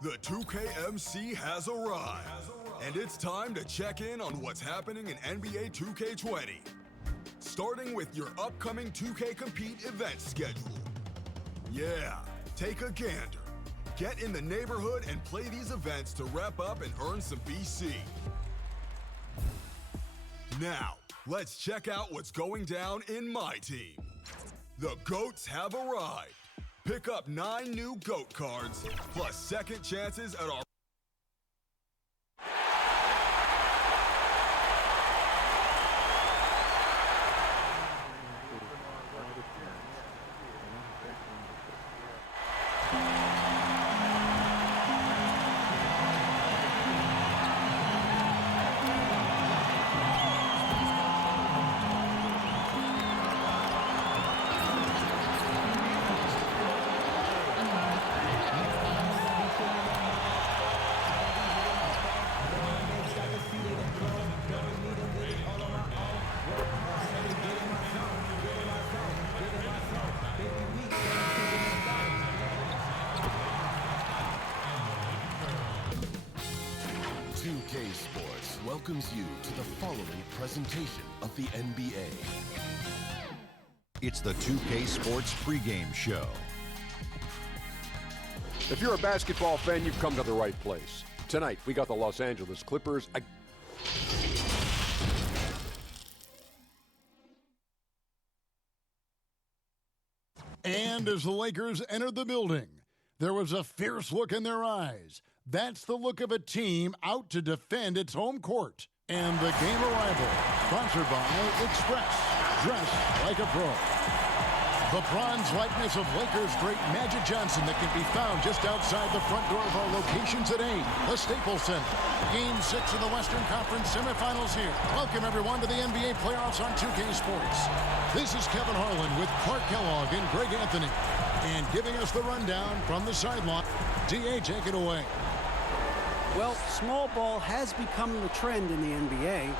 The 2KMC has arrived, and it's time to check in on what's happening in NBA 2K20. Starting with your upcoming 2K Compete event schedule. Yeah, take a gander. Get in the neighborhood and play these events to wrap up and earn some BC. Now, let's check out what's going down in my team. The GOATs have arrived. Pick up 9 new GOAT cards, plus second chances at our Sports welcomes you to the following presentation of the NBA. It's the 2K Sports pregame show. If you're a basketball fan, you've come to the right place. Tonight, we got the Los Angeles Clippers. And as the Lakers entered the building, there was a fierce look in their eyes. That's the look of a team out to defend its home court. And the game arrival, sponsored by Express, dress like a pro. The bronze likeness of Lakers great Magic Johnson that can be found just outside the front door of our location today, the Staples Center. Game 6 of the Western Conference semifinals here. Welcome everyone to the NBA playoffs on 2K Sports. This is Kevin Harlan with Clark Kellogg and Greg Anthony. And giving us the rundown from the sideline, DA, take it away. Well, small ball has become the trend in the NBA,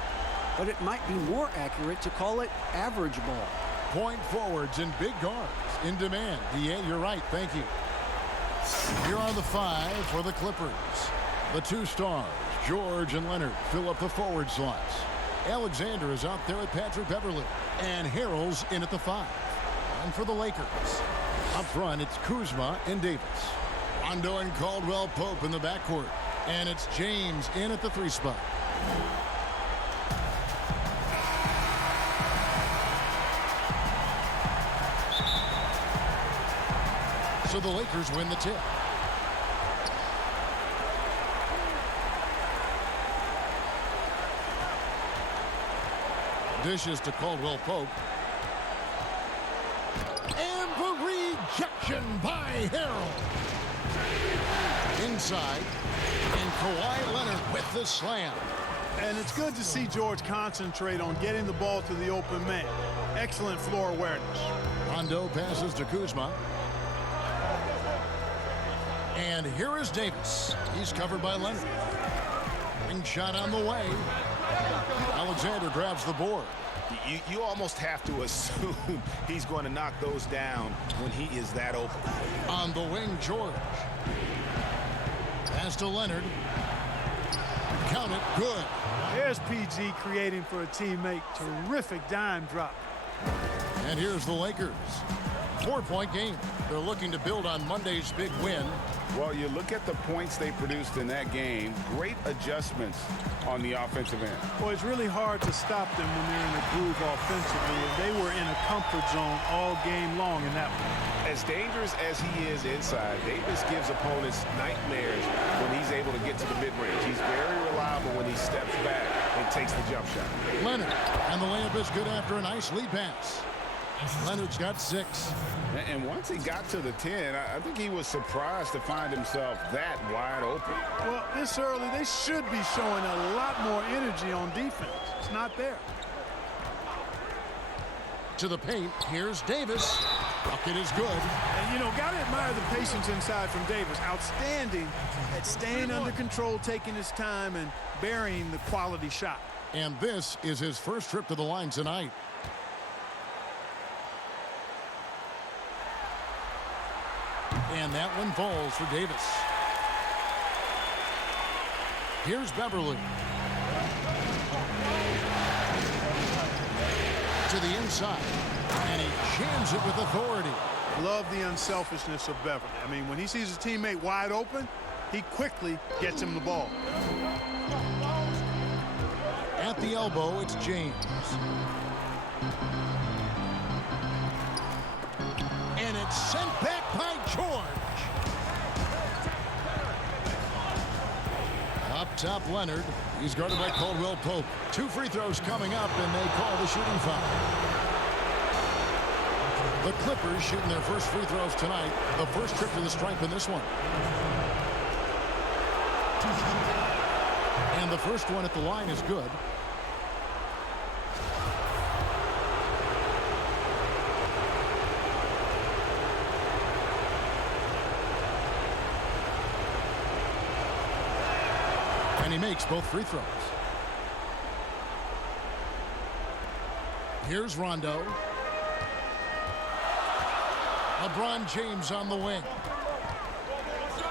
but it might be more accurate to call it average ball. Point forwards and big guards in demand. DA, you're right. Thank you. Here are the 5 for the Clippers. The 2 stars, George and Leonard, fill up the forward slots. Alexander is out there at Patrick Beverley, and Harrell's in at the 5. And for the Lakers, up front, it's Kuzma and Davis. Rondo and Caldwell Pope in the backcourt. And it's James in at the 3 spot. So the Lakers win the tip. Dishes to Caldwell Pope. And the rejection by Harrell. Inside. And Kawhi Leonard with the slam. And it's good to see George concentrate on getting the ball to the open man. Excellent floor awareness. Rondo passes to Kuzma. And here is Davis. He's covered by Leonard. Ring shot on the way. Alexander grabs the board. You almost have to assume he's going to knock those down when he is that open. On the wing, George. Pass to Leonard. Count it. Good. There's PG creating for a teammate. Terrific dime drop. And here's the Lakers. 4-point game. They're looking to build on Monday's big win. Well, you look at the points they produced in that game. Great adjustments on the offensive end. Well, it's really hard to stop them when they're in a groove offensively. And they were in a comfort zone all game long in that one. As dangerous as he is inside, Davis gives opponents nightmares when he's able to get to the mid-range. He's very reliable when he steps back and takes the jump shot. Leonard, and the layup is good after a nice lead pass. Leonard's got 6. And once he got to the 10, I think he was surprised to find himself that wide open. Well, this early, they should be showing a lot more energy on defense. It's not there. To the paint, here's Davis. Bucket is good. And, you know, got to admire the patience inside from Davis. Outstanding at staying under control, taking his time, and burying the quality shot. And this is his first trip to the line tonight. And that one falls for Davis. Here's Beverly. To the inside. And he jams it with authority. Love the unselfishness of Beverly. I mean, when he sees his teammate wide open, he quickly gets him the ball. At the elbow, it's James. And it's sent back by George. Up top, Leonard. He's guarded by Caldwell Pope. 2 free throws coming up, and they call the shooting foul. The Clippers shooting their first free throws tonight. The first trip to the stripe in this one. And the first one at the line is good. And he makes both free throws. Here's Rondo. LeBron James on the wing.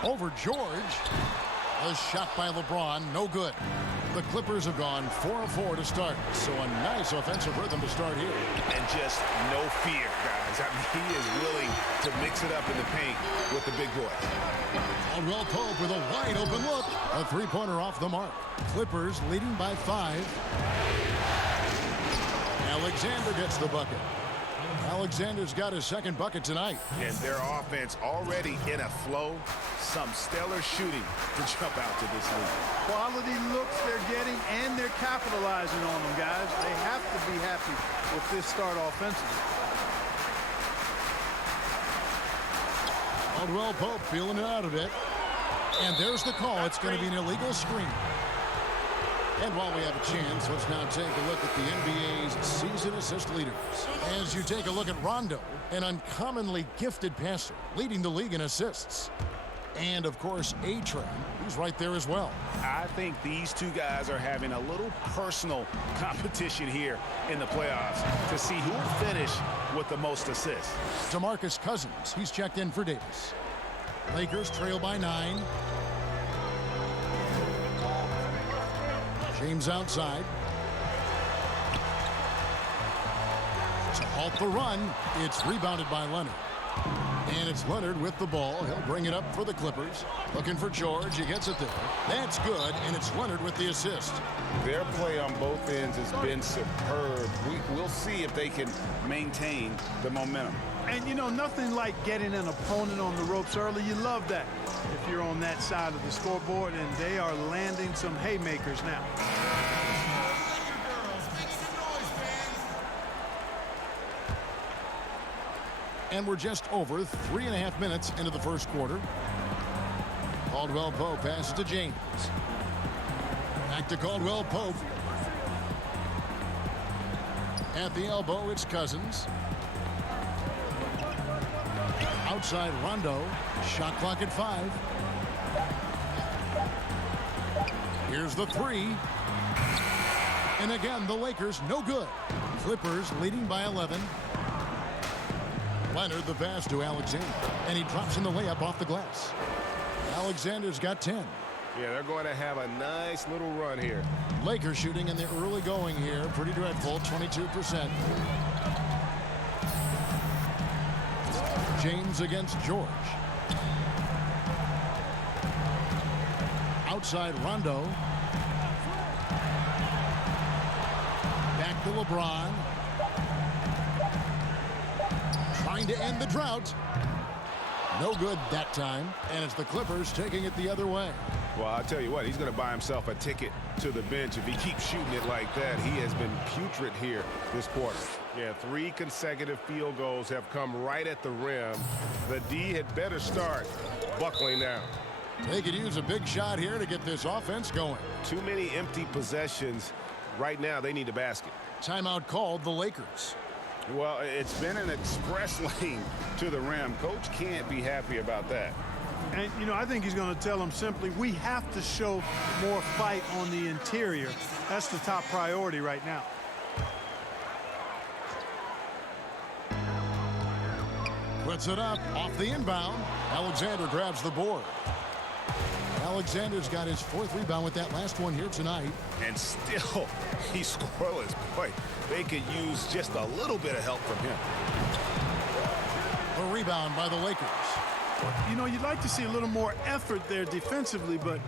Over George. A shot by LeBron, no good. The Clippers have gone 4 of 4 to start, so a nice offensive rhythm to start here. And just no fear, guys. I mean, he is willing to mix it up in the paint with the big boys. Caldwell Pope with a wide open look. A three-pointer off the mark. Clippers leading by 5. Alexander gets the bucket. Alexander's got his second bucket tonight. And their offense already in a flow. Some stellar shooting to jump out to this league. Quality looks they're getting, and they're capitalizing on them, guys. They have to be happy with this start offensively. Caldwell Pope feeling it out of it. And there's the call. It's going to be an illegal screen. And while we have a chance, let's now take a look at the NBA's season assist leaders. As you take a look at Rondo, an uncommonly gifted passer, leading the league in assists. And, of course, A-Train, who's right there as well. I think these two guys are having a little personal competition here in the playoffs to see who will finish with the most assists. DeMarcus Cousins, he's checked in for Davis. Lakers trail by 9. James outside. To halt the run, it's rebounded by Leonard. And it's Leonard with the ball. He'll bring it up for the Clippers. Looking for George. He gets it there. That's good, and it's Leonard with the assist. Their play on both ends has been superb. We'll see if they can maintain the momentum. And, you know, nothing like getting an opponent on the ropes early. You love that if you're on that side of the scoreboard, and they are landing some haymakers now. And we're just over 3.5 minutes into the first quarter. Caldwell Pope passes to James. Back to Caldwell Pope. At the elbow, it's Cousins. Outside Rondo. Shot clock at 5. Here's the 3. And again, the Lakers no good. Clippers leading by 11. Leonard the pass to Alexander. And he drops in the layup off the glass. Alexander's got 10. Yeah, they're going to have a nice little run here. Lakers shooting in the early going here. Pretty dreadful, 22%. James against George. Outside Rondo. Back to LeBron. Trying to end the drought. No good that time. And it's the Clippers taking it the other way. Well, I'll tell you what, he's going to buy himself a ticket to the bench if he keeps shooting it like that. He has been putrid here this quarter. Yeah, 3 consecutive field goals have come right at the rim. The D had better start buckling down. They could use a big shot here to get this offense going. Too many empty possessions. Right now, they need a basket. Timeout called the Lakers. Well, it's been an express lane to the rim. Coach can't be happy about that. And, you know, I think he's going to tell them simply, we have to show more fight on the interior. That's the top priority right now. Puts it up off the inbound. Alexander grabs the board. Alexander's got his 4th rebound with that last one here tonight. And still, he's scoreless. Boy, they could use just a little bit of help from him. A rebound by the Lakers. You know, you'd like to see a little more effort there defensively, but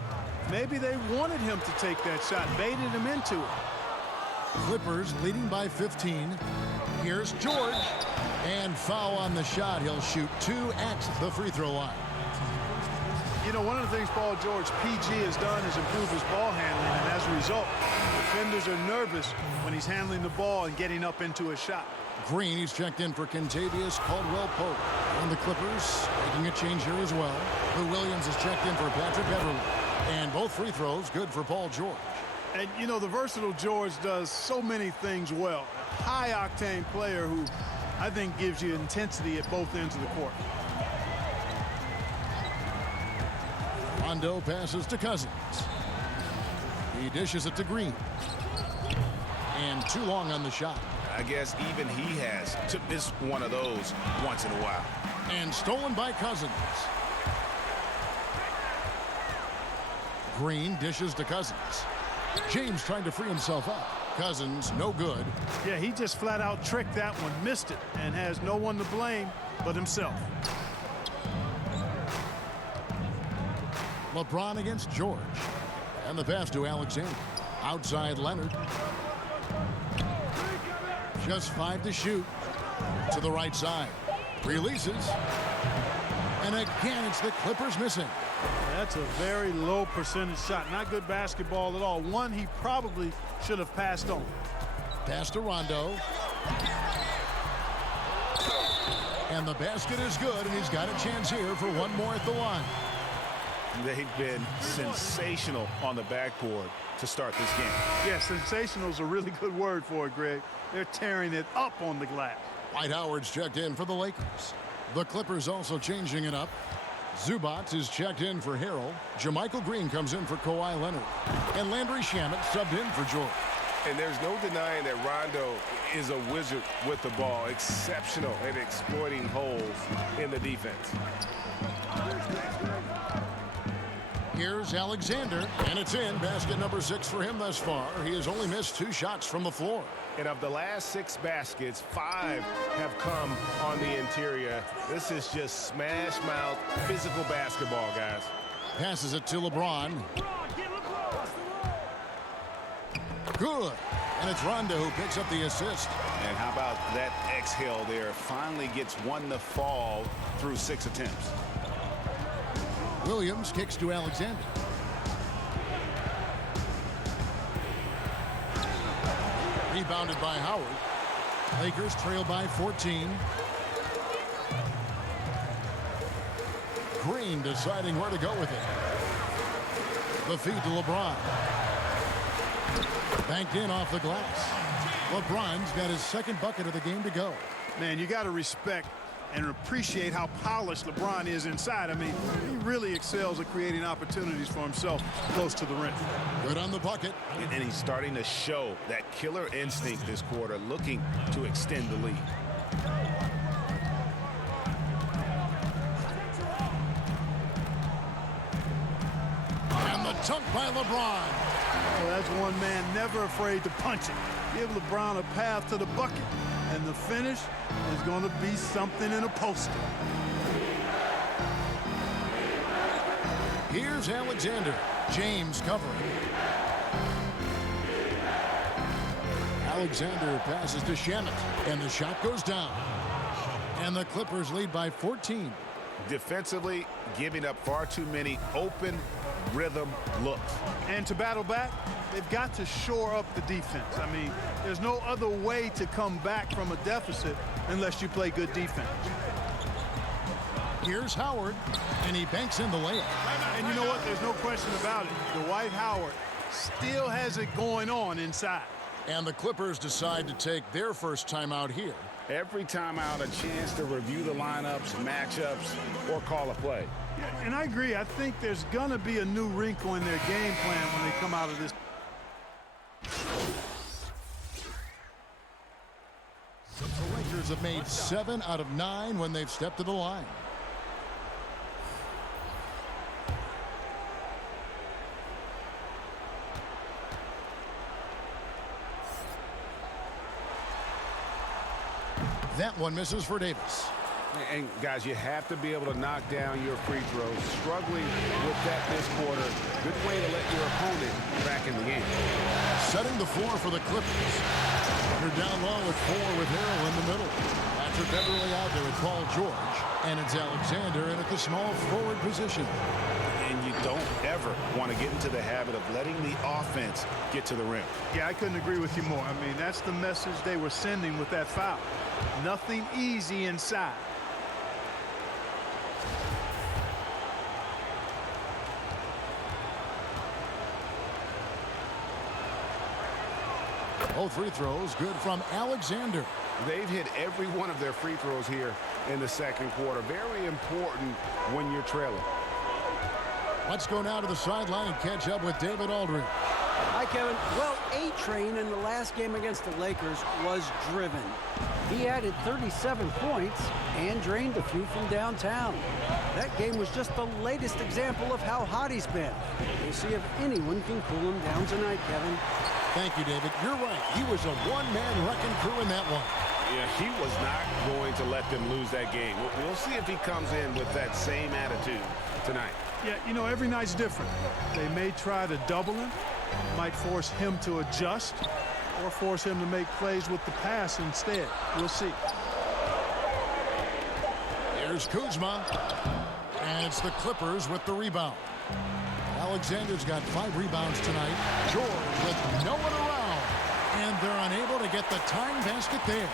maybe they wanted him to take that shot, baited him into it. Clippers leading by 15. Here's George. And foul on the shot. He'll shoot 2 at the free throw line. You know, one of the things Paul George, PG, has done is improve his ball handling, and as a result, defenders are nervous when he's handling the ball and getting up into a shot. Green, he's checked in for Kentavious Caldwell-Pope. And the Clippers making a change here as well. Lou Williams is checked in for Patrick Beverly. And both free throws good for Paul George. And, you know, the versatile George does so many things well. A high-octane player who I think gives you intensity at both ends of the court. Rondo passes to Cousins. He dishes it to Green. And too long on the shot. I guess even he has to miss one of those once in a while. And stolen by Cousins. Green dishes to Cousins. James trying to free himself up. Cousins, no good. Yeah, he just flat out tricked that one, missed it, and has no one to blame but himself. LeBron against George. And the pass to Alexander. Outside Leonard. Just 5 to shoot. To the right side. Releases. And again, it's the Clippers missing. That's a very low percentage shot. Not good basketball at all. One he probably should have passed on. Pass to Rondo. And the basket is good, and he's got a chance here for one more at the line. They've been sensational on the backboard to start this game. Yeah, sensational is a really good word for it, Greg. They're tearing it up on the glass. Dwight Howard's checked in for the Lakers. The Clippers also changing it up. Zubac is checked in for Harrell. JaMychal Green comes in for Kawhi Leonard. And Landry Shamet subbed in for George. And there's no denying that Rondo is a wizard with the ball. Exceptional at exploiting holes in the defense. Here's Alexander, and it's in. Basket number 6 for him thus far. He has only missed 2 shots from the floor. And of the last 6 baskets, 5 have come on the interior. This is just smash mouth physical basketball, guys. Passes it to LeBron. Good. And it's Rondo who picks up the assist. And how about that exhale there? Finally gets one to fall through 6 attempts. Williams kicks to Alexander. Rebounded by Howard. Lakers trail by 14. Green deciding where to go with it. The feed to LeBron. Banked in off the glass. LeBron's got his 2nd bucket of the game to go. Man, you got to respect and appreciate how polished LeBron is inside. I mean, he really excels at creating opportunities for himself close to the rim. Good on the bucket. And he's starting to show that killer instinct this quarter, looking to extend the lead. And the dunk by LeBron. Well, that's one man never afraid to punch it. Give LeBron a path to the bucket, and the finish is going to be something in a poster. Here's Alexander. James covering. Alexander passes to Shamet, and the shot goes down. And the Clippers lead by 14. Defensively, giving up far too many open rhythm looks. And to battle back, they've got to shore up the defense. I mean, there's no other way to come back from a deficit unless you play good defense. Here's Howard, and he banks in the layup. And you know what? There's no question about it. Dwight Howard still has it going on inside. And the Clippers decide to take their first timeout here. Every timeout, a chance to review the lineups, matchups, or call a play. Yeah, and I agree. I think there's going to be a new wrinkle in their game plan when they come out of this. The Lakers have made 7 out of 9 when they've stepped to the line. That one misses for Davis. And guys, you have to be able to knock down your free throws. Struggling with that this quarter. Good way to let your opponent back in the game. Setting the floor for the Clippers. They're down low at 4 with Harrell in the middle. Patrick Beverly out there with Paul George. And it's Alexander in at the small forward position. And you don't ever want to get into the habit of letting the offense get to the rim. Yeah, I couldn't agree with you more. I mean, that's the message they were sending with that foul. Nothing easy inside. Both free throws good from Alexander. They've hit every one of their free throws here in the second quarter. Very important when you're trailing. Let's go now to the sideline and catch up with David Aldridge. Hi, Kevin. Well, A-Train in the last game against the Lakers was driven. He added 37 points and drained a few from downtown. That game was just the latest example of how hot he's been. We'll see if anyone can cool him down tonight, Kevin. Thank you, David. You're right. He was a one-man wrecking crew in that one. Yeah, he was not going to let them lose that game. We'll see if he comes in with that same attitude tonight. Yeah, you know, every night's different. They may try to double him, might force him to adjust, or force him to make plays with the pass instead. We'll see. Here's Kuzma. And it's the Clippers with the rebound. Alexander's got 5 rebounds tonight. George with no one around. And they're unable to get the tying basket there.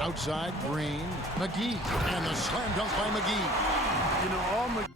Outside, Green, McGee, and the slam dunk by McGee. You know, all McGee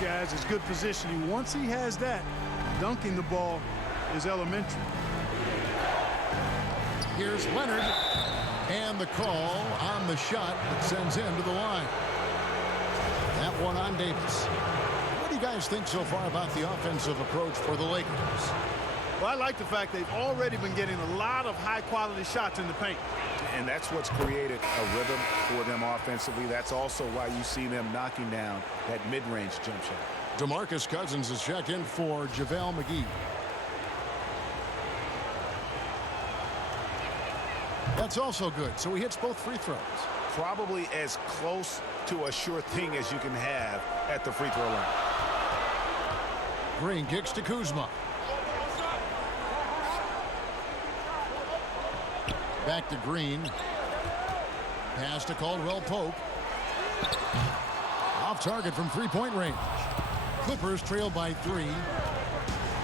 guys. It's good positioning. Once he has that, dunking the ball is elementary. Here's Leonard. And the call on the shot that sends him to the line. That one on Davis. What do you guys think so far about the offensive approach for the Lakers? Well, I like the fact they've already been getting a lot of high-quality shots in the paint. And that's what's created a rhythm for them offensively. That's also why you see them knocking down that mid-range jump shot. DeMarcus Cousins is checked in for JaVale McGee. That's also good, so he hits both free throws. Probably as close to a sure thing as you can have at the free throw line. Green kicks to Kuzma. Back to Green. Pass to Caldwell Pope. Off target from three-point range. Clippers trail by 3.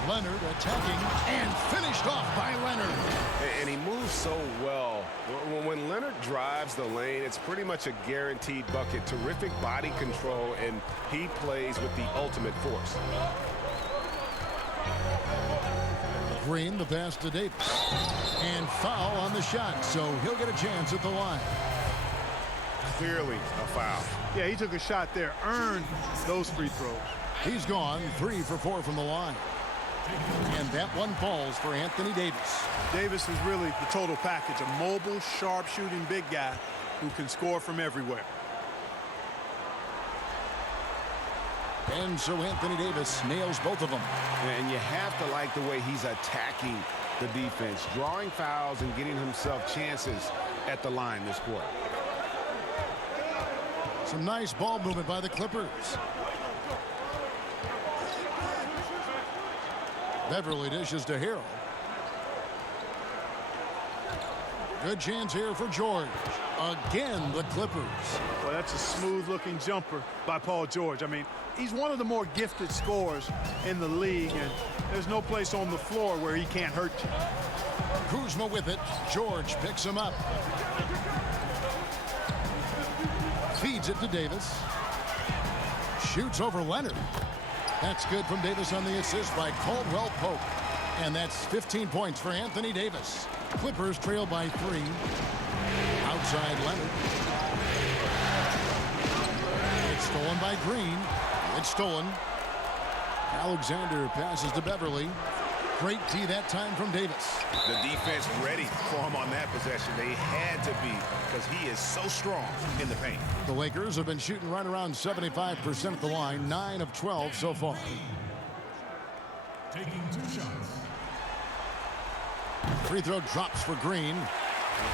Leonard attacking and finished off by Leonard. And he moves so well. When Leonard drives the lane, it's pretty much a guaranteed bucket. Terrific body control, and he plays with the ultimate force. Green, the pass to Davis. And foul on the shot, so he'll get a chance at the line. Clearly a foul. Yeah, he took a shot there, earned those free throws. He's gone 3 for 4 from the line. And that one falls for Anthony Davis. Davis is really the total package, a mobile, sharp-shooting big guy who can score from everywhere. And so Anthony Davis nails both of them. And you have to like the way he's attacking the defense, drawing fouls and getting himself chances at the line this quarter. Some nice ball movement by the Clippers. Beverly dishes to Harrell. Good chance here for George. Again, the Clippers. Well, that's a smooth-looking jumper by Paul George. I mean, he's one of the more gifted scorers in the league, and there's no place on the floor where he can't hurt you. Kuzma with it. George picks him up. Feeds it to Davis. Shoots over Leonard. That's good from Davis on the assist by Caldwell Pope. And that's 15 points for Anthony Davis. Clippers trail by 3. Outside Leonard. It's stolen by Green. It's stolen. Alexander passes to Beverly. Great D that time from Davis. The defense ready for him on that possession. They had to be, because he is so strong in the paint. The Lakers have been shooting right around 75% at the line, 9 of 12 so far. Taking 2 shots. Free throw drops for Green.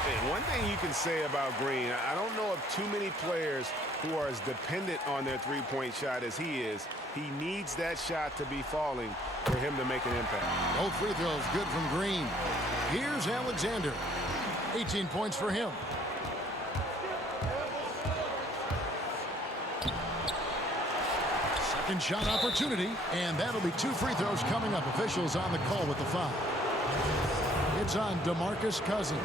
And one thing you can say about Green, I don't know of too many players who are as dependent on their three-point shot as he is. He needs that shot to be falling for him to make an impact. Both free throws good from Green. Here's Alexander. 18 points for him. Second shot opportunity, and that'll be 2 free throws coming up. Officials on the call with the foul. It's on DeMarcus Cousins.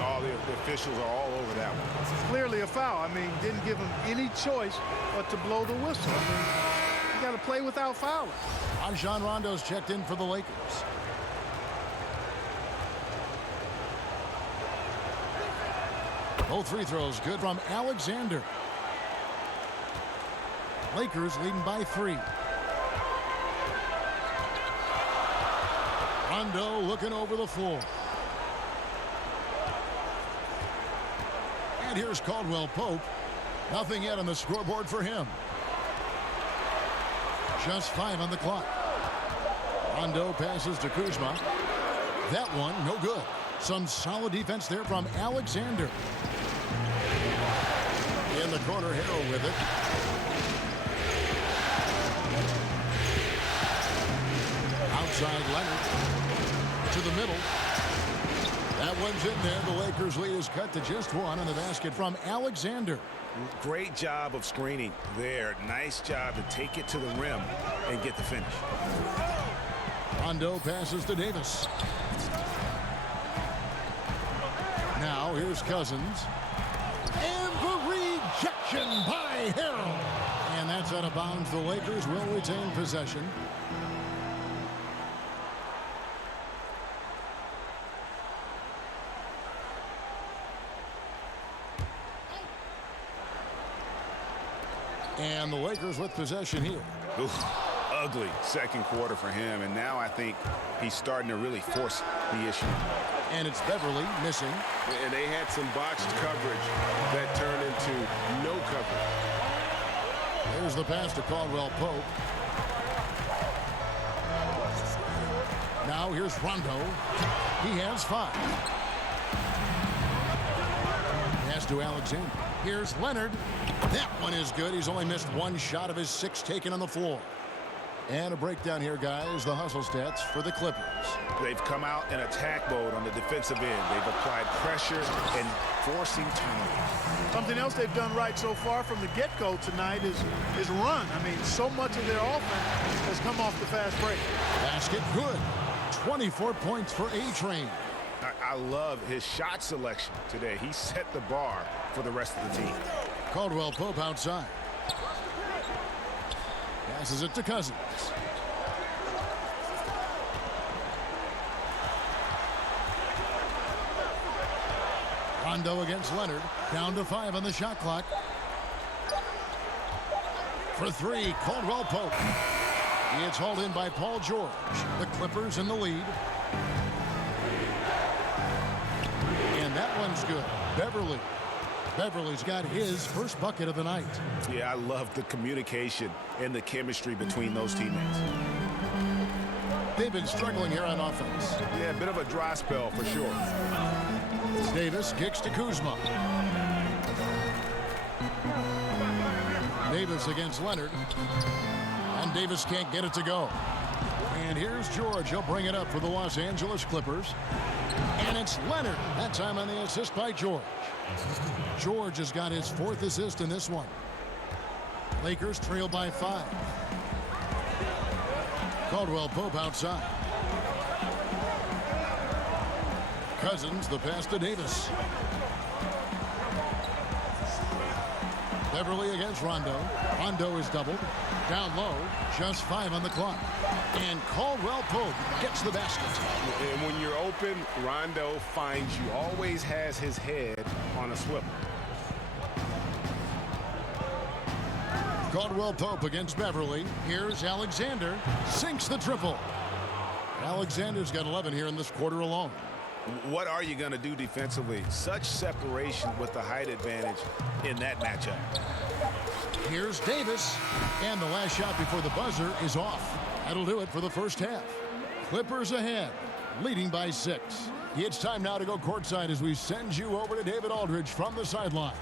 All the officials are all over that one. Clearly a foul. I mean, didn't give him any choice but to blow the whistle. I mean, you got to play without fouling. Rajon Rondo's checked in for the Lakers. Both free throws good from Alexander. Lakers leading by 3. Rondo looking over the floor. And here's Caldwell Pope. Nothing yet on the scoreboard for him. Just 5 on the clock. Rondo passes to Kuzma. That one, no good. Some solid defense there from Alexander. In the corner, Harrell with it. Outside Leonard. To the middle. That one's in there. The Lakers' lead is cut to just 1 on the basket from Alexander. Great job of screening there. Nice job to take it to the rim and get the finish. Rondo passes to Davis. Now here's Cousins. And the rejection by Harrell. And And that's out of bounds. The Lakers will retain possession. And the Lakers with possession here. Oof, ugly second quarter for him, and now I think he's starting to really force the issue. And it's Beverly missing. And they had some botched coverage that turned into no coverage. There's the pass to Caldwell Pope. Now here's Rondo. He has 5. Pass to Alexander. Here's Leonard. That one is good. He's only missed 1 shot of his 6 taken on the floor. And a breakdown here, guys. The hustle stats for the Clippers. They've come out in attack mode on the defensive end. They've applied pressure and forcing turnovers. Something else they've done right so far from the get-go tonight is run. I mean, so much of their offense has come off the fast break. Basket good. 24 points for A-Train. I love his shot selection today. He set the bar for the rest of the team. Caldwell Pope outside. Passes it to Cousins. Rondo against Leonard. Down to 5 on the shot clock. For 3, Caldwell Pope. He is hauled in by Paul George. The Clippers in the lead. And that one's good. Beverly. Beverly's got his first bucket of the night. Yeah, I love the communication and the chemistry between those teammates. They've been struggling here on offense. Yeah, a bit of a dry spell for sure. Davis kicks to Kuzma. Davis against Leonard. And Davis can't get it to go. And here's George. He'll bring it up for the Los Angeles Clippers. And it's Leonard. That time on the assist by George. George has got his 4th assist in this one. Lakers trail by 5. Caldwell Pope outside. Cousins, the pass to Davis. Beverly against Rondo. Rondo is doubled. Down low, just 5 on the clock. And Caldwell Pope gets the basket. And when you're open, Rondo finds you. Always has his head on a swivel. Caldwell Pope against Beverly. Here's Alexander. Sinks the triple. Alexander's got 11 here in this quarter alone. What are you going to do defensively? Such separation with the height advantage in that matchup. Here's Davis. And the last shot before the buzzer is off. That'll do it for the first half. Clippers ahead, leading by 6. It's time now to go courtside as we send you over to David Aldridge from the sideline.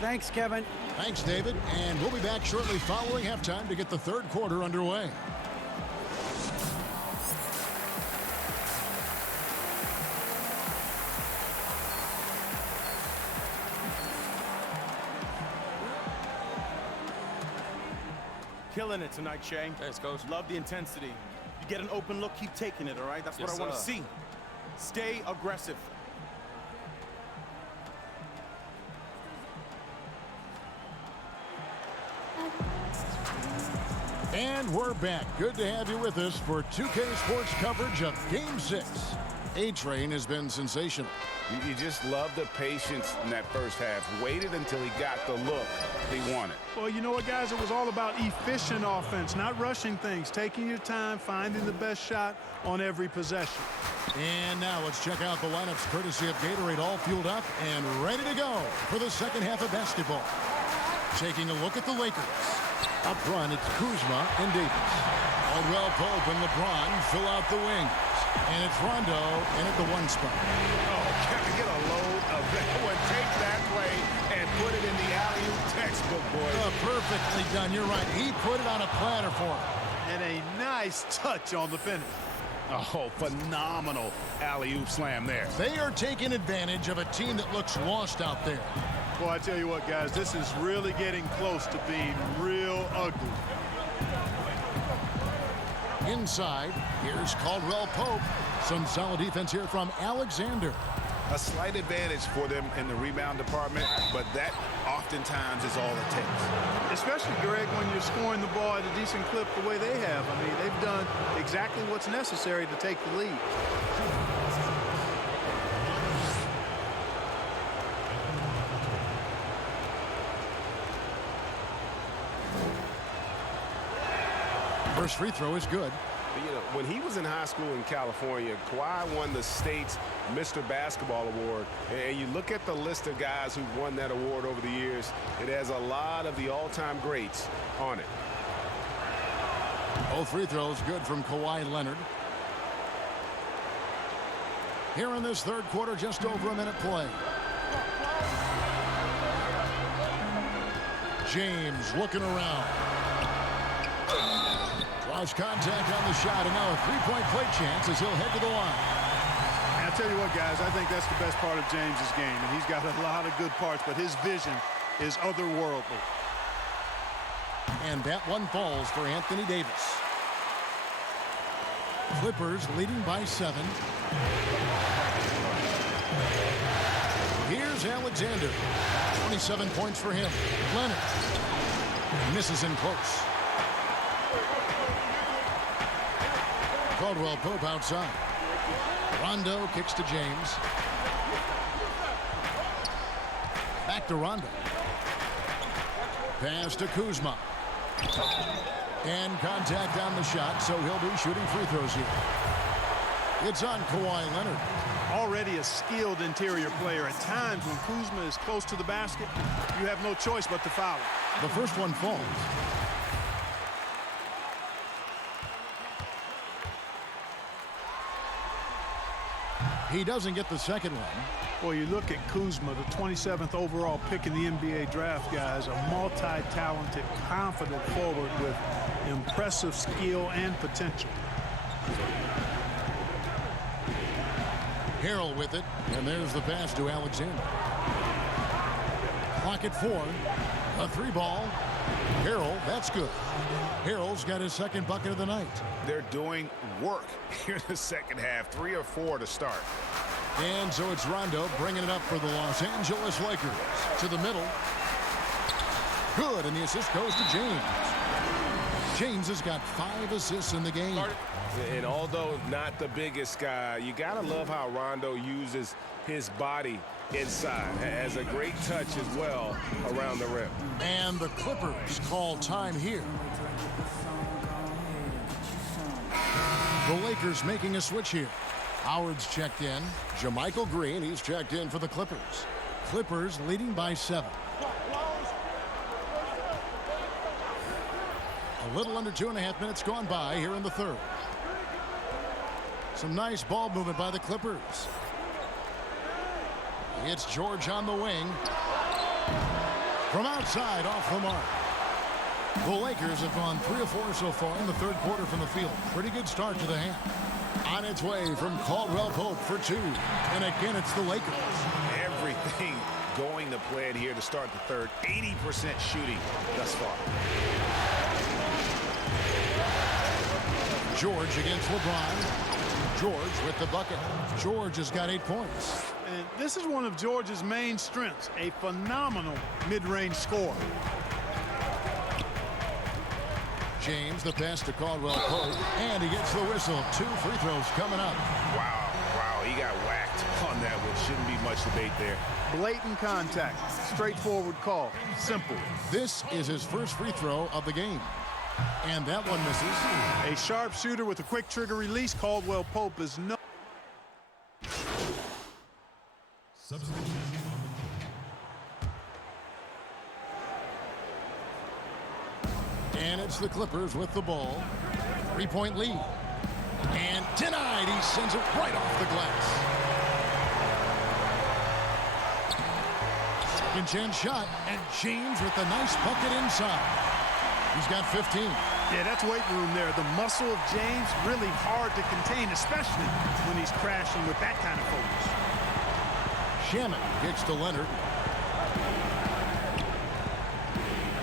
Thanks, Kevin. Thanks, David. And we'll be back shortly following halftime to get the 3rd quarter underway. Killing it tonight, Shea. Thanks, Coach. Love the intensity. You get an open look, keep taking it, all right? That's what I want to see. Stay aggressive. And we're back. Good to have you with us for 2K Sports coverage of Game 6. A-Train has been sensational. You just love the patience in that first half. Waited until he got the look he wanted. Well, you know what, guys? It was all about efficient offense, not rushing things, taking your time, finding the best shot on every possession. And now let's check out the lineups courtesy of Gatorade, all fueled up and ready to go for the second half of basketball. Taking a look at the Lakers. Up front, it's Kuzma and Davis. Caldwell Pope and LeBron fill out the wings. And it's Rondo in at the 1 spot. Oh, can I get a load of that one? Take that play and put it in the alley-oop textbook, boys. Perfectly done. You're right. He put it on a platter for him. And a nice touch on the finish. Oh, phenomenal alley-oop slam there. They are taking advantage of a team that looks lost out there. Boy, I tell you what, guys, this is really getting close to being real ugly. Inside, here's Caldwell Pope. Some solid defense here from Alexander. A slight advantage for them in the rebound department, but that oftentimes is all it takes. Especially, Greg, when you're scoring the ball at a decent clip the way they have. I mean, they've done exactly what's necessary to take the lead. First free throw is good. You know, when he was in high school in California, Kawhi won the state's Mr. Basketball Award. And you look at the list of guys who won that award over the years, it has a lot of the all-time greats on it. Both free throws good from Kawhi Leonard. Here in this third quarter, just over a minute play. James looking around. Draws contact on the shot, and now a three-point play chance as he'll head to the line. And I'll tell you what, guys, I think that's the best part of James's game. And he's got a lot of good parts, but his vision is otherworldly. And that one falls for Anthony Davis. Clippers leading by 7. Here's Alexander. 27 points for him. Leonard misses in close. Caldwell Pope outside. Rondo kicks to James. Back to Rondo. Pass to Kuzma. And contact on the shot, so he'll be shooting free throws here. It's on Kawhi Leonard. Already a skilled interior player. At times when Kuzma is close to the basket, you have no choice but to foul him. The first one falls. He doesn't get the second one. Well, you look at Kuzma, the 27th overall pick in the NBA draft, guys, a multi-talented, confident forward with impressive skill and potential. Harrell with it, and there's the pass to Alexander. Clock at 4. A 3-ball. Harrell, that's good. Harrell's got his second bucket of the night. They're doing work here in the second half. 3 or 4 to start. And so it's Rondo bringing it up for the Los Angeles Lakers. To the middle. Good, and the assist goes to James. James has got 5 assists in the game. And although not the biggest guy, you got to love how Rondo uses his body inside. Has a great touch as well around the rim. And the Clippers call time here. The Lakers making a switch here. Howard's checked in. JaMychal Green, he's checked in for the Clippers. Clippers leading by 7. A little under 2.5 minutes gone by here in the third. Some nice ball movement by the Clippers. It's George on the wing. From outside, off the mark. The Lakers have gone 3 of 4 so far in the third quarter from the field. Pretty good start to the half. On its way from Caldwell Pope for 2. And again, it's the Lakers. Everything going to plan here to start the third. 80% shooting thus far. George against LeBron. George with the bucket. George has got 8 points. And this is one of George's main strengths, a phenomenal mid-range scorer. James, the pass to Caldwell Pope, and he gets the whistle. 2 free throws coming up. Wow, he got whacked on that one. Shouldn't be much debate there. Blatant contact, straightforward call, simple. This is his first free throw of the game. And that one misses. A sharp shooter with a quick trigger release. Caldwell Pope is no. And it's the Clippers with the ball. 3-point lead. And denied. He sends it right off the glass. Second chance shot. And James with a nice bucket inside. He's got 15. Yeah, that's weight room there. The muscle of James really hard to contain, especially when he's crashing with that kind of focus. Shaman kicks to Leonard.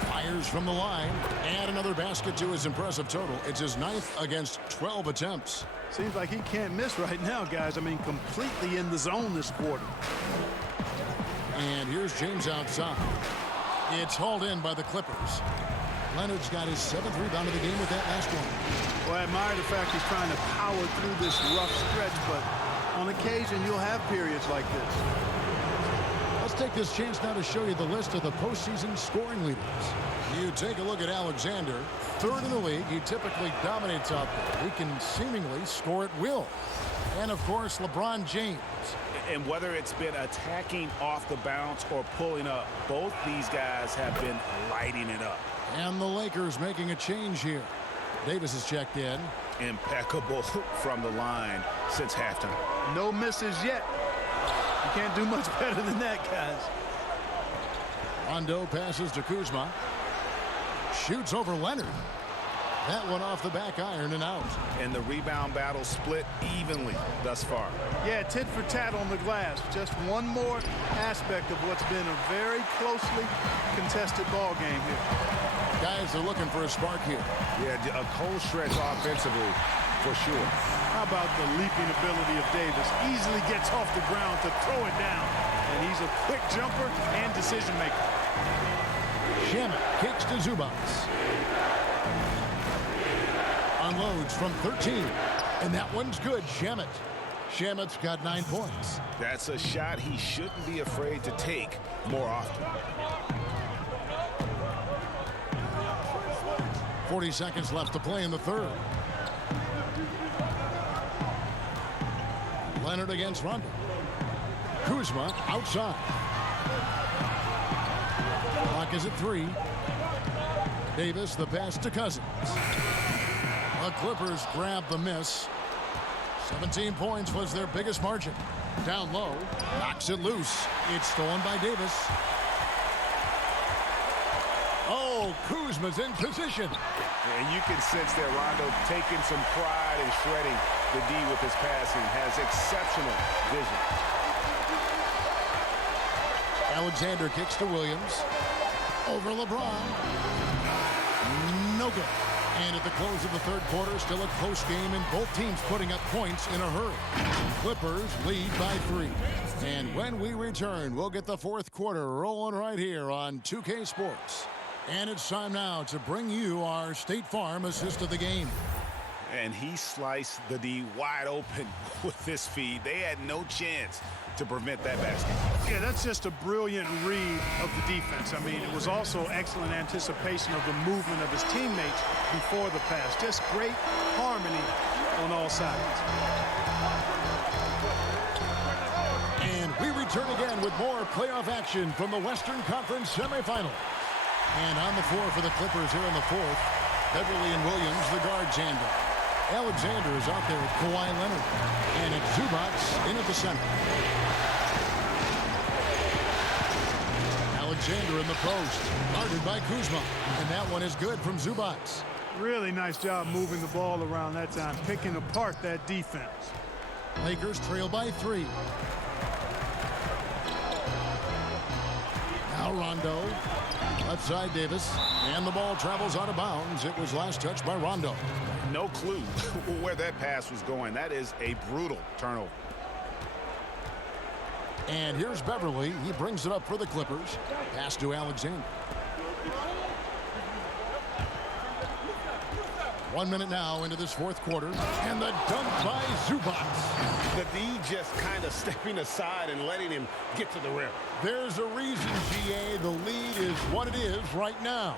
Fires from the line. And another basket to his impressive total. It's his 9th against 12 attempts. Seems like he can't miss right now, guys. I mean, completely in the zone this quarter. And here's James outside. It's hauled in by the Clippers. Leonard's got his 7th rebound of the game with that last one. Well, I admire the fact he's trying to power through this rough stretch, but on occasion you'll have periods like this. Let's take this chance now to show you the list of the postseason scoring leaders. You take a look at Alexander, 3rd in the league. He typically dominates out there. He can seemingly score at will. And, of course, LeBron James. And whether it's been attacking off the bounce or pulling up, both these guys have been lighting it up. And the Lakers making a change here. Davis is checked in. Impeccable from the line since halftime. No misses yet. You can't do much better than that, guys. Rondo passes to Kuzma. Shoots over Leonard. That one off the back iron and out. And the rebound battle split evenly thus far. Yeah, tit for tat on the glass. Just one more aspect of what's been a very closely contested ball game here. Guys are looking for a spark here. Yeah, a cold stretch offensively for sure. How about the leaping ability of Davis? Easily gets off the ground to throw it down. And he's a quick jumper and decision maker. Shamet kicks to Zubac. Unloads from 13. And that one's good, Shamet. Shamet's got 9 points. That's a shot he shouldn't be afraid to take more often. 40 seconds left to play in the 3rd. Leonard against Rondo. Kuzma outside. Clock is at 3. Davis, the pass to Cousins. The Clippers grab the miss. 17 points was their biggest margin. Down low, knocks it loose. It's stolen by Davis. Oh, Kuzma's in position. And you can sense that Rondo taking some pride in shredding the D with his passing. Has exceptional vision. Alexander kicks to Williams. Over LeBron. No good. And at the close of the 3rd quarter, still a close game, and both teams putting up points in a hurry. Clippers lead by 3. And when we return, we'll get the 4th quarter rolling right here on 2K Sports. And it's time now to bring you our State Farm assist of the game. And he sliced the D wide open with this feed. They had no chance to prevent that basket. Yeah, that's just a brilliant read of the defense. I mean, it was also excellent anticipation of the movement of his teammates before the pass. Just great harmony on all sides. And we return again with more playoff action from the Western Conference semifinals. And on the floor for the Clippers here in the 4th, Beverly and Williams, the guards handle. Alexander is out there with Kawhi Leonard. And it's Zubac in at the center. Alexander in the post, guarded by Kuzma. And that one is good from Zubac. Really nice job moving the ball around that time, picking apart that defense. Lakers trail by 3. Now Rondo. Left side Davis. And the ball travels out of bounds. It was last touched by Rondo. No clue where that pass was going. That is a brutal turnover. And here's Beverly. He brings it up for the Clippers. Pass to Alexander. 1 minute now into this 4th quarter. And the dunk by Zubac. The D just kind of stepping aside and letting him get to the rim. There's a reason, GA. The lead is what it is right now.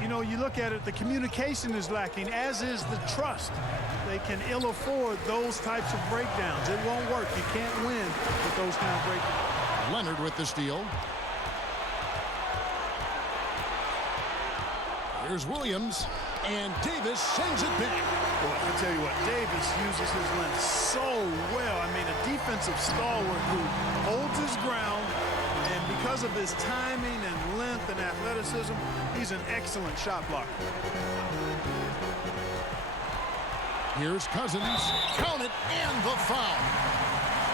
You know, you look at it, the communication is lacking, as is the trust. They can ill afford those types of breakdowns. It won't work. You can't win with those kind of breakdowns. Leonard with the steal. Here's Williams. And Davis sends it back. Boy, I tell you what, Davis uses his length so well. I mean, a defensive stalwart who holds his ground, and because of his timing and length and athleticism, he's an excellent shot blocker. Here's Cousins. Count it, and the foul.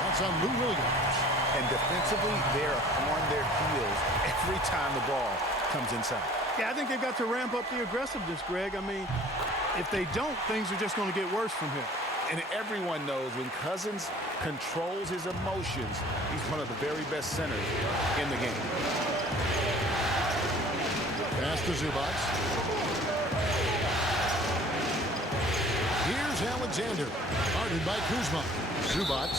That's on Lou Williams. And defensively, they're on their heels every time the ball comes inside. Yeah, I think they've got to ramp up the aggressiveness, Greg. I mean, if they don't, things are just going to get worse from here. And everyone knows when Cousins controls his emotions, he's one of the very best centers in the game. to Zubac. Here's Alexander, guarded by Kuzma. Zubac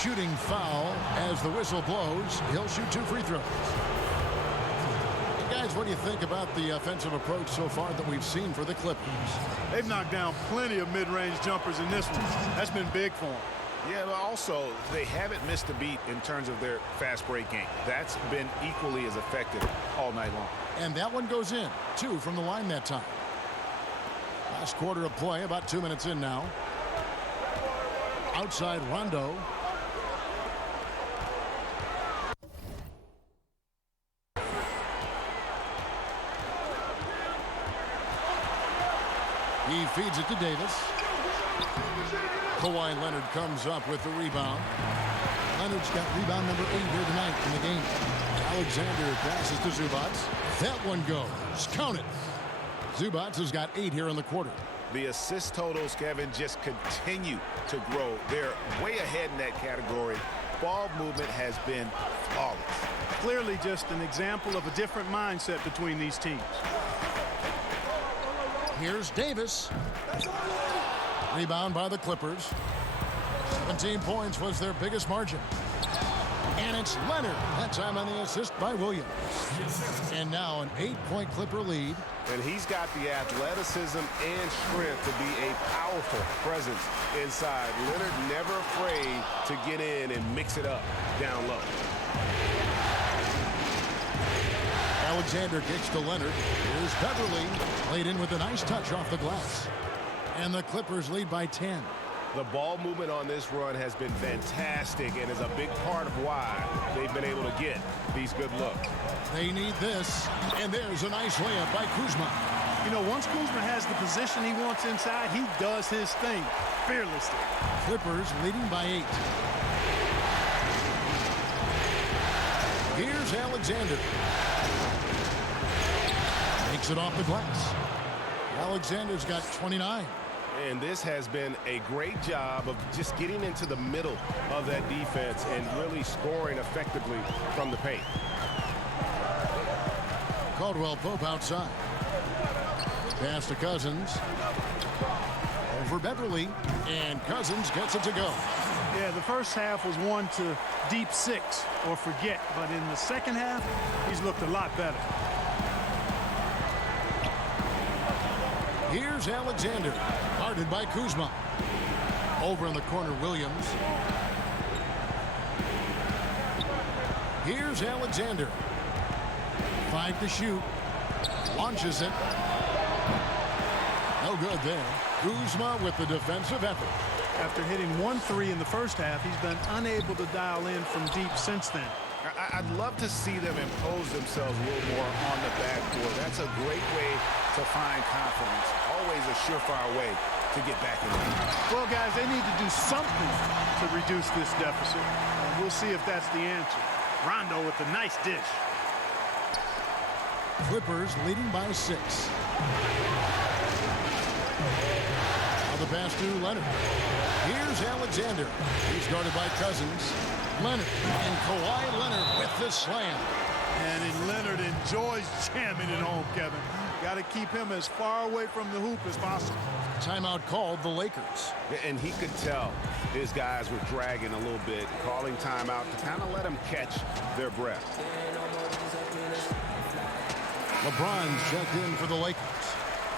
shooting foul as the whistle blows. He'll shoot 2 free throws. Guys, what do you think about the offensive approach so far that we've seen for the Clippers? They've knocked down plenty of mid-range jumpers in this one. That's been big for them. Yeah, but also, they haven't missed a beat in terms of their fast break game. That's been equally as effective all night long. And that one goes in. 2 from the line that time. Last quarter of play, about 2 minutes in now. Outside Rondo. He feeds it to Davis. Kawhi Leonard comes up with the rebound. Leonard's got rebound number 8 here tonight in the game. Alexander passes to Zubac. That one goes. Count it. Zubac has got 8 here in the quarter. The assist totals, Kevin, just continue to grow. They're way ahead in that category. Ball movement has been flawless. Clearly just an example of a different mindset between these teams. Here's Davis. Rebound by the Clippers. 17 points was their biggest margin. And it's Leonard. That time on the assist by Williams. And now an 8-point Clipper lead. And he's got the athleticism and strength to be a powerful presence inside. Leonard never afraid to get in and mix it up down low. Alexander kicks to Leonard. Here's Beverly. Laid in with a nice touch off the glass. And the Clippers lead by 10. The ball movement on this run has been fantastic and is a big part of why they've been able to get these good looks. They need this. And there's a nice layup by Kuzma. You know, once Kuzma has the position he wants inside, he does his thing fearlessly. Clippers leading by 8. Here's Alexander. Makes it off the glass. Alexander's got 29. And this has been a great job of just getting into the middle of that defense and really scoring effectively from the paint. Caldwell Pope outside. Pass to Cousins. Over Beverly. And Cousins gets it to go. Yeah, the first half was one to deep 6 or forget. But in the second half, he's looked a lot better. Here's Alexander, guarded by Kuzma. Over in the corner, Williams. Here's Alexander. 5 to shoot. Launches it. No good there. Kuzma with the defensive effort. After hitting 1 3 in the first half, he's been unable to dial in from deep since then. I'd love to see them impose themselves a little more on the backboard. That's a great way to find confidence. Always a surefire way to get back in the game. Well, guys, they need to do something to reduce this deficit. And we'll see if that's the answer. Rondo with a nice dish. Clippers leading by 6. Now the pass to Leonard. Here's Alexander. He's guarded by Cousins. Leonard and Kawhi Leonard with the slam. And Leonard enjoys jamming at home, Kevin. Got to keep him as far away from the hoop as possible. Timeout called the Lakers. And he could tell his guys were dragging a little bit, calling timeout to kind of let them catch their breath. LeBron's checked in for the Lakers.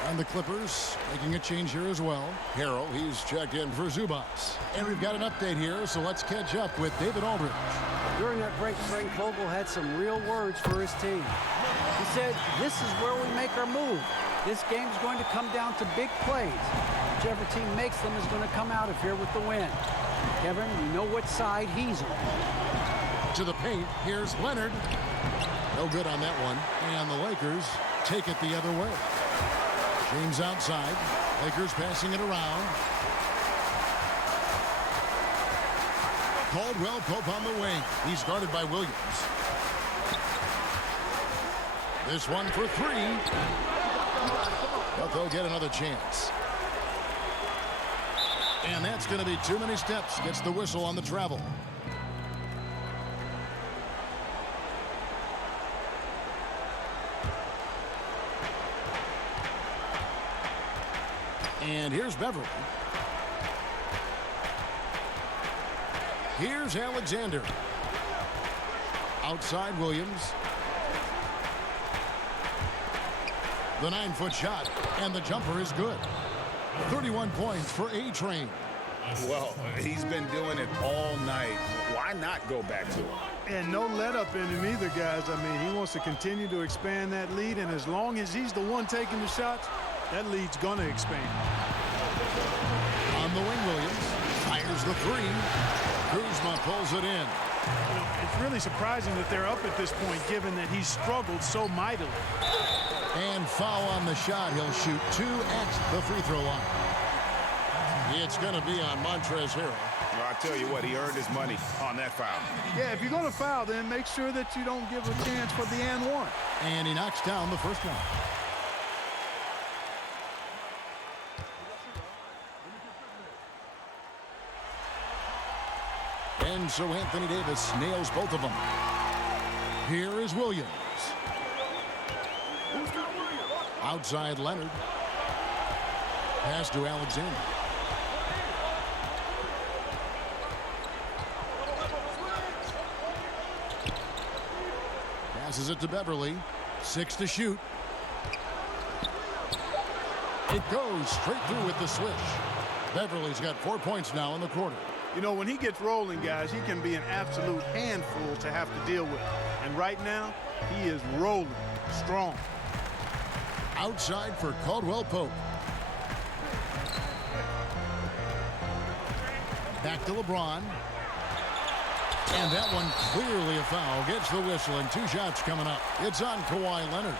And the Clippers making a change here as well. Harrell, he's checked in for Zubac. And we've got an update here, so let's catch up with David Aldridge. During that break, Frank Vogel had some real words for his team. He said, "This is where we make our move. This game's going to come down to big plays. Whichever team makes them is going to come out of here with the win." Kevin, you know what side he's on. To the paint, here's Leonard. No good on that one. And the Lakers take it the other way. James outside. Lakers passing it around. Caldwell Pope on the wing. He's guarded by Williams. This one for 3. But they'll get another chance. And that's going to be too many steps. Gets the whistle on the travel. And here's Beverly. Here's Alexander. Outside Williams. The 9-foot shot, and the jumper is good. 31 points for A-Train. Well, he's been doing it all night. Why not go back to it? And no let up in him either, guys. I mean, he wants to continue to expand that lead, and as long as he's the one taking the shots, that lead's going to expand. On the wing, Williams fires the three. Kuzma pulls it in. You know, it's really surprising that they're up at this point, given that he's struggled so mightily. And foul on the shot. He'll shoot 2 at the free throw line. It's going to be on Montrezl Harrell. Well, I tell you what, he earned his money on that foul. Yeah, if you're going to foul, then make sure that you don't give a chance for the and one. And he knocks down the first one. And so Anthony Davis nails both of them. Here is Williams. Outside Leonard. Pass to Alexander. Passes it to Beverly. 6 to shoot. It goes straight through with the swish. Beverly's got 4 points now in the quarter. You know, when he gets rolling, guys, he can be an absolute handful to have to deal with. And right now, he is rolling strong. Outside for Caldwell Pope. Back to LeBron. And that one clearly a foul. Gets the whistle, and 2 shots coming up. It's on Kawhi Leonard.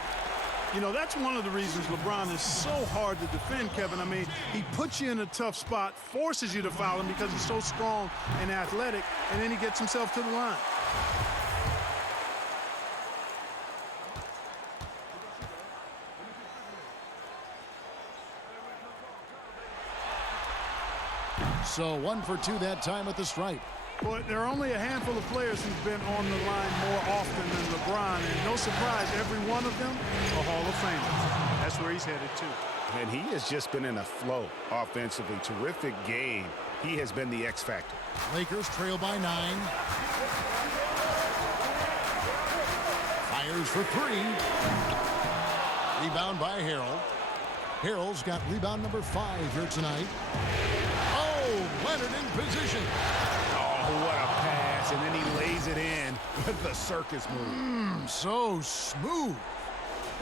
You know, that's one of the reasons LeBron is so hard to defend, Kevin. I mean, he puts you in a tough spot, forces you to foul him because he's so strong and athletic, and then he gets himself to the line. So 1 for 2 that time at the stripe. Boy, there are only a handful of players who've been on the line more often than LeBron, and no surprise, every one of them a Hall of Famer. That's where he's headed to. And he has just been in a flow offensively. Terrific game. He has been the X factor. Lakers trail by 9. Fires for 3. Rebound by Harrell. Harrell's got rebound number 5 here tonight. Oh, Leonard in position. Oh, what a pass. And then he lays it in with the circus move. So smooth.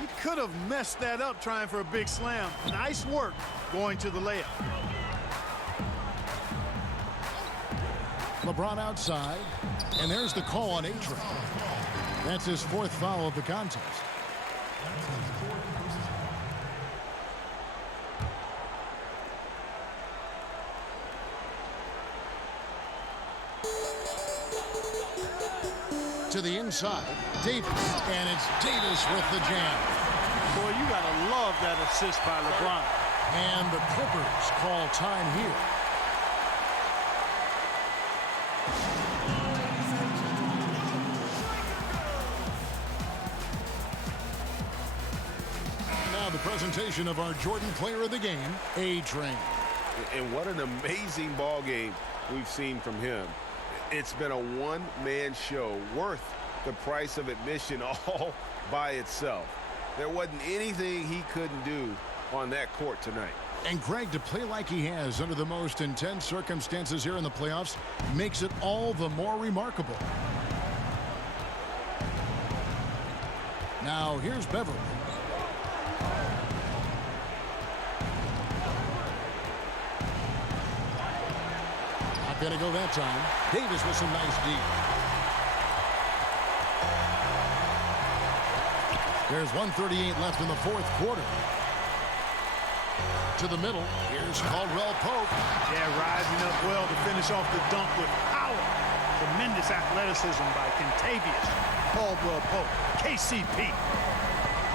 He could have messed that up trying for a big slam. Nice work going to the layup. LeBron outside. And there's the call on A-Train. That's his 4th foul of the contest. To the inside, Davis, and it's Davis with the jam. Boy, you gotta love that assist by LeBron. And the Clippers call time here. Now the presentation of our Jordan Player of the Game, A-Train. And what an amazing ball game we've seen from him. It's been a one-man show worth the price of admission all by itself. There wasn't anything he couldn't do on that court tonight. And Greg, to play like he has under the most intense circumstances here in the playoffs makes it all the more remarkable. Now here's Beverly. Gonna go that time. Davis with some nice D. There's 1:38 left in the 4th quarter. To the middle. Here's Caldwell Pope. Yeah, rising up well to finish off the dunk with power. Tremendous athleticism by Kentavious Caldwell Pope. KCP.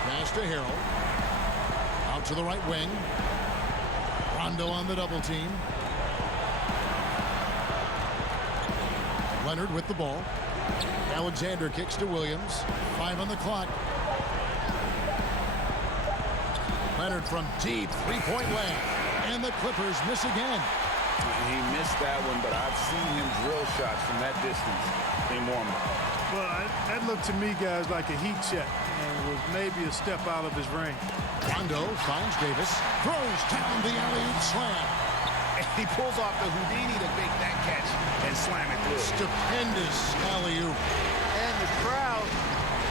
Pass to Harrell. Out to the right wing. Rondo on the double team. Leonard with the ball. Alexander kicks to Williams. 5 on the clock. Leonard from deep, 3-point land. And the Clippers miss again. He missed that one, but I've seen him drill shots from that distance in warm-up. Well, that looked to me, guys, like a heat check. And was maybe a step out of his range. Rondo finds Davis. Throws down the alley-oop slam. And he pulls off the Houdini to make that catch and slam it through. Stupendous alley-oop. And the crowd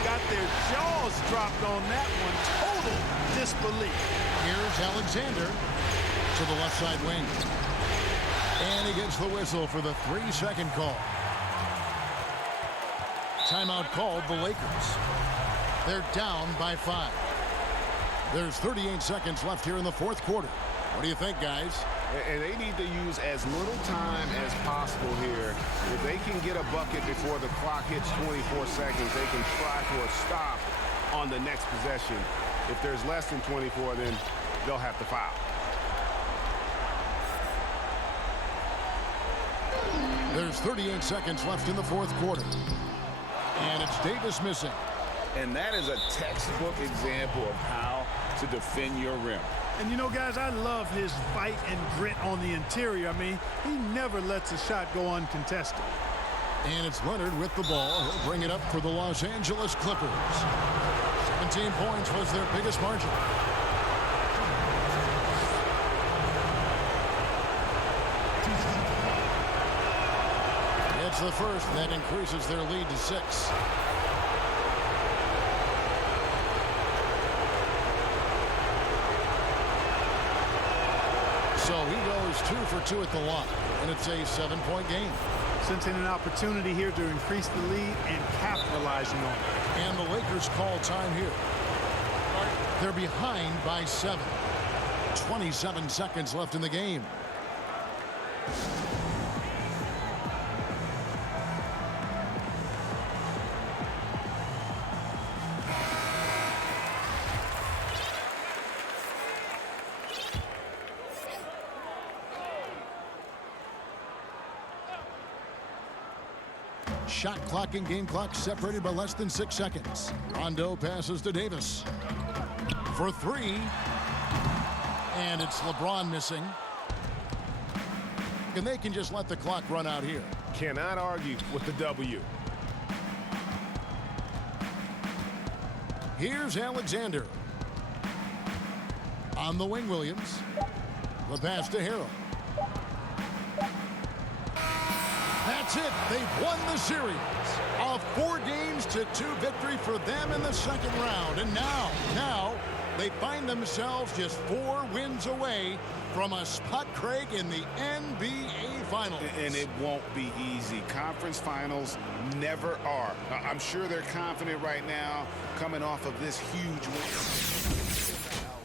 got their jaws dropped on that one. Total disbelief. Here's Alexander to the left side wing. And he gets the whistle for the 3-second call. Timeout called the Lakers. They're down by 5. There's 38 seconds left here in the fourth quarter. What do you think, guys? And they need to use as little time as possible here. If they can get a bucket before the clock hits 24 seconds, they can try for a stop on the next possession. If there's less than 24, then they'll have to foul. There's 38 seconds left in the fourth quarter. And it's Davis missing. And that is a textbook example of how to defend your rim. And, you know, guys, I love his fight and grit on the interior. I mean, he never lets a shot go uncontested. And it's Leonard with the ball. He'll bring it up for the Los Angeles Clippers. 17 points was their biggest margin. It's the first, and that increases their lead to 6. So he goes 2 for 2 at the line, and it's a 7-point game. Sensing an opportunity here to increase the lead and capitalizing on it. And the Lakers call time here. They're behind by 7. 27 seconds left in the game. Shot clock and game clock separated by less than 6 seconds. Rondo passes to Davis for 3. And it's LeBron missing. And they can just let the clock run out here. Cannot argue with the W. Here's Alexander. On the wing, Williams. The pass to Harrell. That's it. They've won the series. A 4-2 victory for them in the second round. And now they find themselves just 4 wins away from a spot, Craig, in the NBA Finals. And it won't be easy. Conference finals never are. I'm sure they're confident right now coming off of this huge win.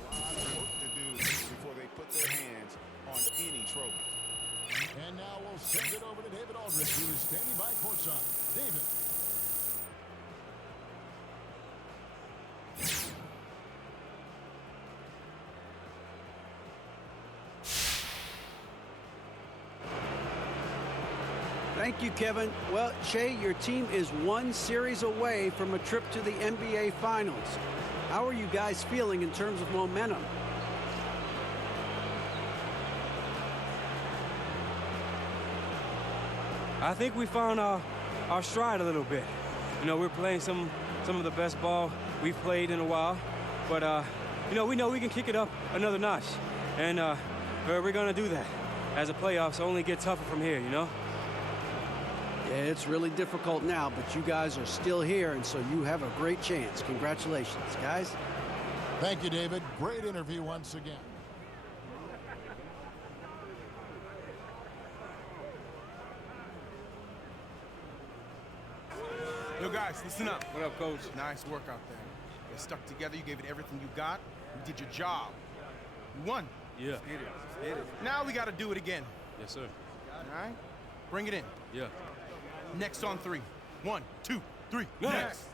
A lot of work to do before they put their hands on any trophy. And now we'll send it over to David Aldridge, who is standing by courtside. David. Thank you, Kevin. Well, Shea, your team is 1 series away from a trip to the NBA Finals. How are you guys feeling in terms of momentum? I think we found our stride a little bit. You know, we're playing some of the best ball we've played in a while. But, you know we can kick it up another notch. And we're going to do that. As the playoffs only get tougher from here, you know? Yeah, it's really difficult now, but you guys are still here, and so you have a great chance. Congratulations, guys. Thank you, David. Great interview once again. Yo, guys, listen up. What up, Coach? Nice work out there. You stuck together. You gave it everything you got. You did your job. You won. Yeah. It is. Now we got to do it again. Yes, sir. All right? Bring it in. Yeah. Next on 3. 1, 2, 3. Next.